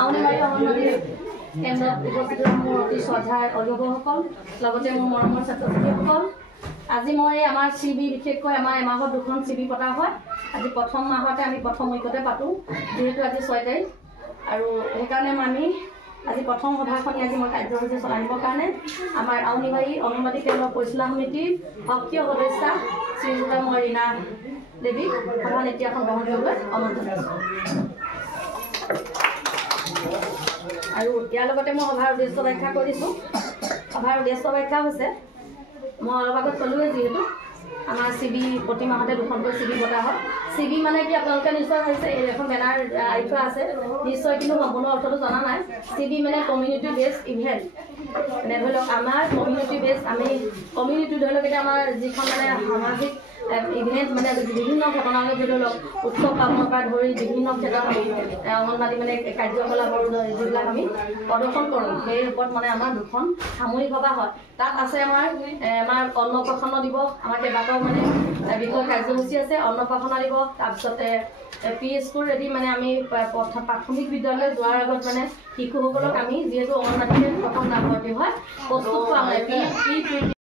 আউনীবাৰী অংগনবাড়ী কেন্দ্ৰত উপস্থিত মোৰ অতি শ্ৰদ্ধাৰ অভিভাৱকসকল লগতে মোৰ মৰমৰ ছাত্ৰ ছাত্ৰীসকল আজি মই আমাৰ চিবি বিশেষকৈ আমাৰ এমাহত দুখন চিবি পতা হয় আজি প্ৰথম মাহতে আমি প্ৰথম উইকতে পাতোঁ যিহেতু আজি 6 তাৰিখ আৰু সেইকাৰণে আমি আজি প্ৰথম সভাখন আজি মই কাৰ্যসূচী চলাবৰ কাৰণে আমাৰ আউনীবাৰী অংগনবাড়ী কেন্দ্ৰৰ পৰিচালনা সমিতিৰ সক্ৰিয় সদস্যা শ্ৰীযুতা মই ৰীণা দেৱী সভানেত্ৰী এখন গ্ৰহণ কৰিবলৈ আমন্ত্ৰণ জনাইছোঁ আৰু ইয়াৰ লগতে মই সভাৰ উদ্দেশ্য ব্যাখ্যা কৰিছোঁ সভাৰ উদ্দেশ্য ব্যাখ্যা হৈছে মই অলপ আগত ক'লোৱে যিহেতু আমাৰ চিবি প্ৰতি মাহতে দুখনকৈ চিবি পতা হয় চিবি মানে কি আপোনালোকে নিশ্চয় ভাবিছে এখন বেনাৰ আহি থোৱা আছে নিশ্চয় কিন্তু সম্পূৰ্ণ অৰ্থটো জনা নাই চিবি মানে কমিউনিটি বেছ ইভেণ্ট মানে ধৰি লওক আমাৰ কমিউনিটি বেছ আমি কমিউনিটি ধৰি লওক এতিয়া আমাৰ যিখন মানে সামাজিক ইভেণ্ট মানে বিভিন্ন ঘটনালৈ ধৰি লওক উৎসৱ পালনৰ পৰা ধৰি বিভিন্ন ক্ষেত্ৰত অংগনবাড়ী মানে কাৰ্যকলাপৰ যিবিলাক আমি প্ৰদৰ্শন কৰোঁ সেই ওপৰত মানে আমাৰ দুখন সামূহিক সভা হয় তাত আছে আমাৰ অন্নপ্ৰাশন দিৱস আমাৰ কেইবাটাও মানে বিষয় কাৰ্যসূচী আছে অন্নপ্ৰাশন দিৱস তাৰপিছতে পি স্কুল ৰেডি মানে আমি প্ৰাথমিক বিদ্যালয় যোৱাৰ আগত মানে শিশুসকলক আমি যিহেতু অংগনবাড়ীতে প্ৰথম নামভৰ্তি হয় প্ৰস্তুত কৰা হয়